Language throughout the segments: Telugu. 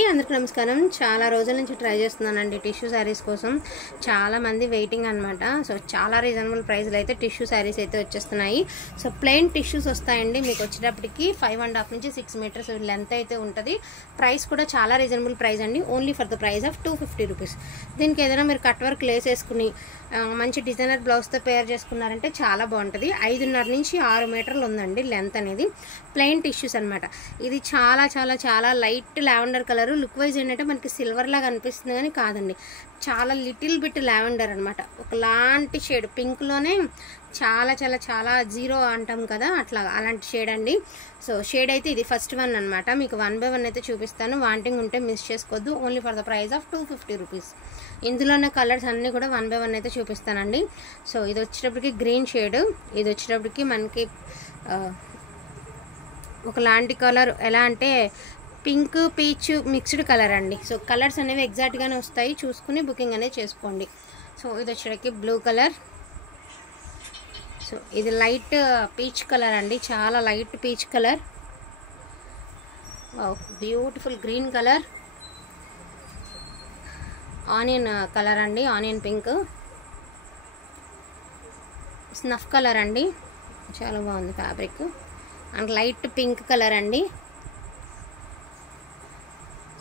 అందరికీ నమస్కారం. చాలా రోజుల నుంచి ట్రై చేస్తున్నానండి టిష్యూ శారీస్ కోసం. చాలా మంది వెయిటింగ్ అనమాట. సో చాలా రీజనబుల్ ప్రైస్లో అయితే టిష్యూ శారీస్ అయితే వచ్చేస్తున్నాయి. సో ప్లెయిన్ టిష్యూస్ వస్తాయండి. మీకు వచ్చేటప్పటికి 5.5 నుంచి 6 మీటర్స్ లెంత్ అయితే ఉంటుంది. ప్రైస్ కూడా చాలా రీజనబుల్ ప్రైస్ అండి. Only for the price of 250 rupees. దీనికి ఏదైనా మీరు కట్ వర్క్ లేస్ వేసుకుని మంచి డిజైనర్ బ్లౌజ్తో పేర్ చేసుకున్నారంటే చాలా బాగుంటుంది. 5.5 నుంచి 6 మీటర్లు ఉందండి లెంత్ అనేది. ప్లెయిన్ టిష్యూస్ అనమాట. ఇది చాలా చాలా చాలా light lavender colour. Look wise ఏంటంటే మనకి సిల్వర్ లాగా అనిపిస్తుంది కానీ కాదండి, చాలా లిటిల్ బిట్ లావెండర్ అనమాట. ఒకలాంటి షేడ్ పింక్లోనే చాలా చాలా చాలా జీరో అంటాం కదా, అట్లా అలాంటి షేడ్ అండి. సో షేడ్ అయితే ఇది ఫస్ట్ వన్ అనమాట. మీకు 1 by 1 అయితే చూపిస్తాను. వాంటింగ్ ఉంటే మిస్ చేసుకోవద్దు. Only for the price of 250 rupees. ఇందులోనే కలర్స్ అన్నీ కూడా 1 by 1 అయితే చూపిస్తానండి. సో ఇది వచ్చేటప్పటికి గ్రీన్ షేడ్, ఇది వచ్చేటప్పటికి మనకి ఒకలాంటి కలర్, ఎలా అంటే పింక్ పీచ్ మిక్స్డ్ కలర్ అండి. సో కలర్స్ అనేవి ఎగ్జాక్ట్గానే వస్తాయి, చూసుకుని బుకింగ్ అనేది చేసుకోండి. సో ఇది వచ్చేటప్పటికి బ్లూ కలర్. సో ఇది లైట్ పీచ్ కలర్ అండి, చాలా light peach colour. Beautiful green colour. Onion colour అండి, ఆనియన్ పింక్. స్నఫ్ కలర్ అండి, చాలా బాగుంది fabric. And light pink colour అండి.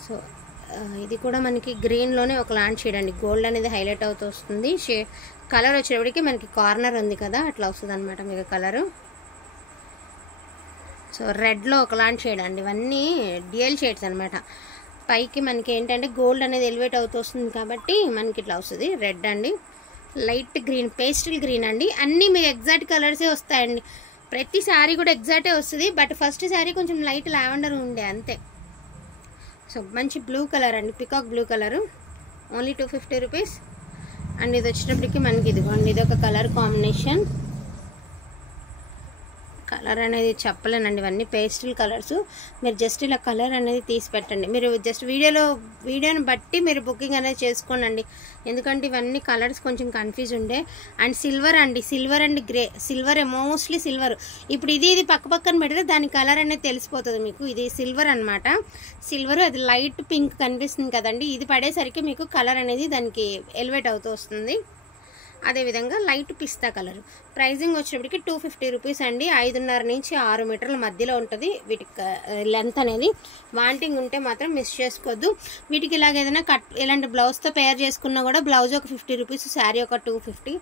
సో ఇది కూడా మనకి గ్రీన్లోనే ఒక లాంటి షేడ్ అండి. గోల్డ్ అనేది హైలైట్ అవుతూ వస్తుంది. కలర్ వచ్చేటప్పటికి మనకి కార్నర్ ఉంది కదా, అట్లా వస్తుంది అనమాట మీకు కలరు. సో రెడ్లో ఒకలాంటి షేడ్ అండి. ఇవన్నీ డ్యూయల్ షేడ్స్ అనమాట. పైకి మనకి ఏంటంటే గోల్డ్ అనేది ఎలివేట్ అవుతూ వస్తుంది కాబట్టి మనకి ఇట్లా వస్తుంది. రెడ్ అండి, లైట్ గ్రీన్, పేస్టల్ గ్రీన్ అండి. అన్నీ మీకు ఎగ్జాక్ట్ కలర్సే వస్తాయండి. ప్రతి శారీ కూడా ఎగ్జాక్టే వస్తుంది. బట్ ఫస్ట్ శారీ కొంచెం లైట్ లావెండర్ ఉండే అంతే. సో మంచి బ్లూ కలర్ అండి, peacock blue colour. Only 250 rupees. And ఇది వచ్చేటప్పటికి మనకి ఇదిగోండి, ఇది ఒక కలర్ కాంబినేషన్. కలర్ అనేది చెప్పలేనండి, ఇవన్నీ పేస్టల్ కలర్స్. మీరు జస్ట్ ఇలా కలర్ అనేది తీసి పెట్టండి. మీరు జస్ట్ వీడియోని బట్టి మీరు బుకింగ్ అనేది చేసుకోండి. ఎందుకంటే ఇవన్నీ కలర్స్ కొంచెం కన్ఫ్యూజ్ ఉండే. అండ్ సిల్వర్ అండి, silver and grey. Silver mostly silver. ఇప్పుడు ఇది పక్కన పెడితే దాని కలర్ అనేది తెలిసిపోతుంది మీకు. ఇది సిల్వర్ అనమాట. సిల్వర్, అది లైట్ పింక్ కనిపిస్తుంది కదండి. ఇది పడేసరికి మీకు కలర్ అనేది దానికి ఎలివేట్ అవుతూ వస్తుంది. అదేవిధంగా లైట్ పిస్తా కలర్. ప్రైజింగ్ వచ్చేటప్పటికి 250 రూపీస్ అండి. 5.5 నుంచి 6 మీటర్ల మధ్యలో ఉంటుంది వీటికి లెంత్ అనేది. వాంటింగ్ ఉంటే మాత్రం మిస్ చేసుకోవద్దు. వీటికి ఇలాగ ఏదైనా ఇలాంటి బ్లౌజ్తో పేర్ చేసుకున్నా కూడా బ్లౌజ్ ఒక 50 రూపీస్, శారీ ఒక 250,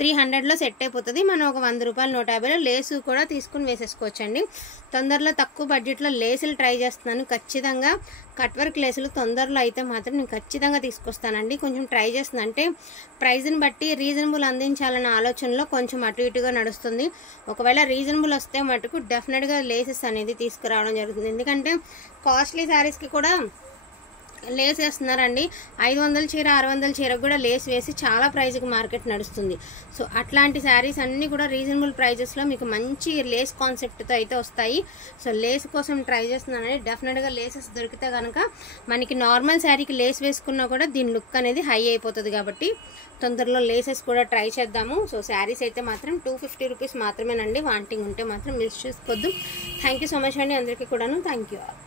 300లో సెట్ అయిపోతుంది. మనం ఒక 100 రూపాయలు 150లో లేసు కూడా తీసుకుని వేసేసుకోవచ్చండి. తొందరలో తక్కువ బడ్జెట్లో లేసులు ట్రై చేస్తున్నాను. ఖచ్చితంగా కట్ వర్క్ లేసులు తొందరలో అయితే మాత్రం నేను ఖచ్చితంగా తీసుకొస్తానండి. కొంచెం ట్రై చేస్తున్నాను, అంటే ప్రైజ్ని బట్టి రీజనబుల్ అందించాలన్న ఆలోచనలో కొంచెం అటు ఇటుగా నడుస్తుంది. ఒకవేళ రీజనబుల్ వస్తే మటుకు డెఫినెట్గా లేసెస్ అనేది తీసుకురావడం జరుగుతుంది. ఎందుకంటే కాస్ట్లీ శారీస్కి కూడా లేస్ వేస్తున్నారండి. 500 చీర 600 చీరకు కూడా లేస్ వేసి చాలా ప్రైజ్కి మార్కెట్ నడుస్తుంది. సో అట్లాంటి శారీస్ అన్నీ కూడా రీజనబుల్ ప్రైజెస్లో మీకు మంచి లేస్ కాన్సెప్ట్తో అయితే వస్తాయి. సో లేస్ కోసం ట్రై చేస్తున్నానండి. డెఫినెట్గా లేసెస్ దొరికితే కనుక మనకి నార్మల్ శారీకి లేస్ వేసుకున్నా కూడా దీని లుక్ అనేది హై అయిపోతుంది. కాబట్టి తొందరలో లేసెస్ కూడా ట్రై చేద్దాము. సో శారీస్ అయితే మాత్రం 250 రూపీస్ మాత్రమేనండి. వాంటింగ్ ఉంటే మాత్రం మిస్ చేసుకోవద్దు. థ్యాంక్ యూ సో మచ్ అండి అందరికీ కూడాను. Thank you all.